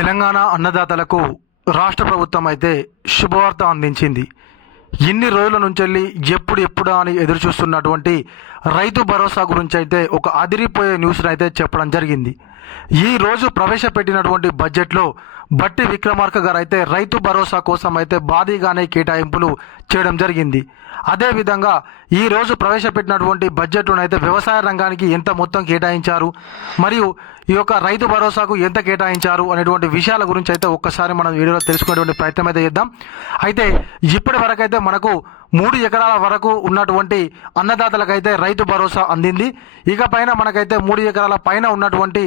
తెలంగాణ అన్నదాతలకు రాష్ట్ర ప్రభుత్వం అయితే శుభవార్త అందించింది. ఇన్ని రోజుల నుంచి ఎప్పుడా అని ఎదురు చూస్తున్నటువంటి రైతు భరోసా గురించి అయితే ఒక అదిరిపోయే న్యూస్ అయితే చెప్పడం జరిగింది. ఈ రోజు ప్రవేశపెట్టినటువంటి బడ్జెట్లో బట్టి విక్రమార్క గారు అయితే రైతు భరోసా కోసం అయితే భారీగానే కేటాయింపులు చేయడం జరిగింది. అదేవిధంగా ఈ రోజు ప్రవేశపెట్టినటువంటి బడ్జెట్లోనైతే వ్యవసాయ రంగానికి ఎంత మొత్తం కేటాయించారు, మరియు ఈ యొక్క రైతు భరోసాకు ఎంత కేటాయించారు అనేటువంటి విషయాల గురించి అయితే ఒక్కసారి మనం వీడియోలో తెలుసుకునేటువంటి ప్రయత్నం అయితే చేద్దాం. అయితే ఇప్పటి వరకు అయితే మనకు 3 ఎకరాల వరకు ఉన్నటువంటి అన్నదాతలకైతే రైతు భరోసా అందింది. ఇక పైన మనకైతే 3 ఎకరాల పైన ఉన్నటువంటి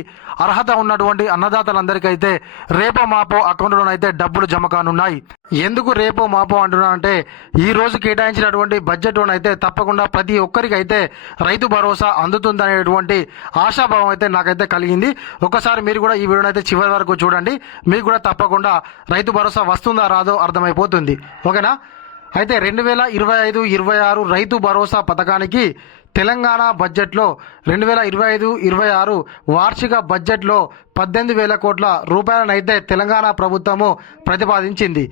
అర్హత ఉన్నటువంటి అన్నదాతలందరికైతే రేపో మాపో అకౌంట్లోనైతే డబ్బులు జమ కానున్నాయి. ఎందుకు రేపో మాపో అంటున్నానంటే ఈ రోజు కేటాయించినటువంటి బడ్జెట్లోనైతే తప్పకుండా ప్రతి ఒక్కరికి అయితే రైతు భరోసా అందుతుందనేటువంటి ఆశాభావం అయితే నాకైతే కలిగింది. ఒకసారి మీరు కూడా ఈ వీడియోని అయితే చివరి వరకు చూడండి, మీకు కూడా తప్పకుండా రైతు భరోసా వస్తుందా రాదో అర్థమైపోతుంది. ఓకేనా? అయితే 2025-26 రైతు భరోసా పథకానికి తెలంగాణ బడ్జెట్లో 2025-26 వార్షిక బడ్జెట్లో 18,000 కోట్ల రూపాయలనైతే తెలంగాణ ప్రభుత్వము ప్రతిపాదించింది.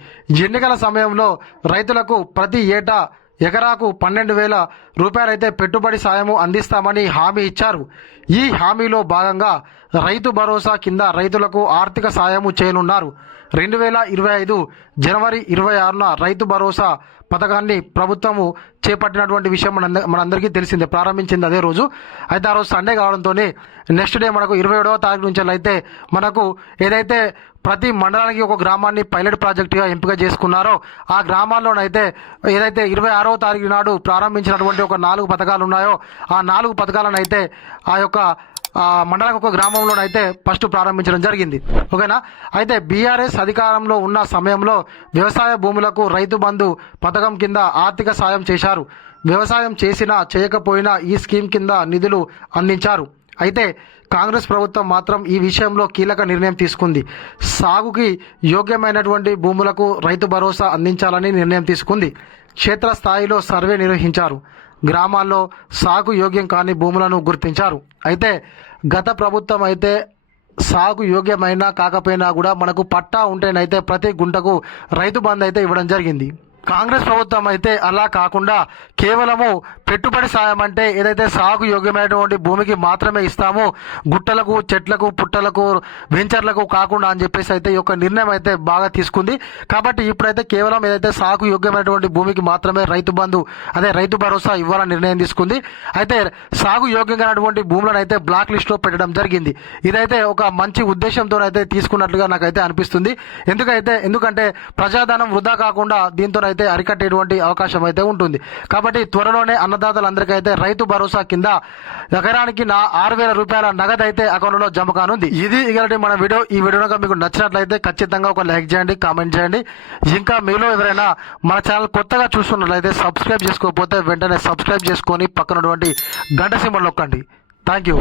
ఎన్నికల సమయంలో రైతులకు ప్రతి ఏటా ఎకరాకు 12,000 రూపాయలైతే పెట్టుబడి సాయము అందిస్తామని హామీ ఇచ్చారు. ఈ హామీలో భాగంగా రైతు భరోసా కింద రైతులకు ఆర్థిక సాయము చేయనున్నారు. 2025 జనవరి 26న రైతు భరోసా పథకాన్ని ప్రభుత్వము చేపట్టినటువంటి విషయం మనందరికీ తెలిసిందే, ప్రారంభించింది అదే రోజు. అయితే ఆ రోజు సండే కావడంతో నెక్స్ట్ డే మనకు 27వ తారీఖు నుంచి అయితే మనకు ఏదైతే ప్రతి మండలానికి ఒక గ్రామాన్ని పైలట్ ప్రాజెక్టుగా ఎంపిక చేసుకున్నారో ఆ గ్రామాల్లోనైతే ఏదైతే 26వ తారీఖు నాడు ప్రారంభించినటువంటి ఒక 4 పథకాలు ఉన్నాయో ఆ 4 పథకాలను అయితే ఆ యొక్క మండలం ఒక గ్రామంలోనైతే ఫస్ట్ ప్రారంభించడం జరిగింది. ఓకేనా? అయితే బీఆర్ఎస్ అధికారంలో ఉన్న సమయంలో వ్యవసాయ భూములకు రైతు బంధు పథకం కింద ఆర్థిక సాయం చేశారు. వ్యవసాయం చేసినా చేయకపోయినా ఈ స్కీమ్ కింద నిధులు అందించారు. అయితే కాంగ్రెస్ ప్రభుత్వం మాత్రం ఈ విషయంలో కీలక నిర్ణయం తీసుకుంది. సాగుకి యోగ్యమైనటువంటి భూములకు రైతు భరోసా అందించాలని నిర్ణయం తీసుకుంది. క్షేత్రస్థాయిలో సర్వే నిర్వహించారు. గ్రామాల్లో సాగు యోగ్యం కాని భూములను గుర్తించారు. అయితే గత ప్రభుత్వం అయితే సాగు యోగ్యమైనా కాకపోయినా కూడా మనకు పట్టా ఉంటేనైతే ప్రతి గుంటకు రైతు బంధు అయితే ఇవ్వడం జరిగింది. కాంగ్రెస్ ప్రభుత్వం అయితే అలా కాకుండా కేవలము పెట్టుబడి సాయం అంటే ఏదైతే సాగు యోగ్యమైనటువంటి భూమికి మాత్రమే ఇస్తామో గుట్టలకు, చెట్లకు, పుట్టలకు, వెంచర్లకు కాకుండా అని చెప్పేసి అయితే ఈ యొక్క నిర్ణయం అయితే బాగా తీసుకుంది. కాబట్టి ఇప్పుడైతే కేవలం ఏదైతే సాగు యోగ్యమైనటువంటి భూమికి మాత్రమే రైతు బంధు రైతు భరోసా ఇవ్వాలని నిర్ణయం తీసుకుంది. అయితే సాగు యోగ్యమైనటువంటి భూములను అయితే బ్లాక్ లిస్ట్లో పెట్టడం జరిగింది. ఇదైతే ఒక మంచి ఉద్దేశంతో అయితే తీసుకున్నట్లుగా నాకైతే అనిపిస్తుంది. ఎందుకంటే ప్రజాధనం వృధా కాకుండా దీంతో అయితే అరికట్టేటువంటి అవకాశం అయితే ఉంటుంది. కాబట్టి త్వరలోనే అన్నదాతలందరికీ అయితే రైతు భరోసా కింద ఎకరానికి 6,000 రూపాయల నగదు అయితే అకౌంట్లో జమ కానుంది. ఇది ఇలాంటి మన వీడియో. ఈ వీడియో మీకు నచ్చినట్లయితే ఖచ్చితంగా ఒక లైక్ చేయండి, కామెంట్ చేయండి. ఇంకా మీలో ఎవరైనా మన ఛానల్ కొత్తగా చూస్తున్నట్లయితే సబ్స్క్రైబ్ చేసుకోకపోతే వెంటనే సబ్స్క్రైబ్ చేసుకొని పక్కనటువంటి గంట సింబల్ నొక్కండి. Thank you.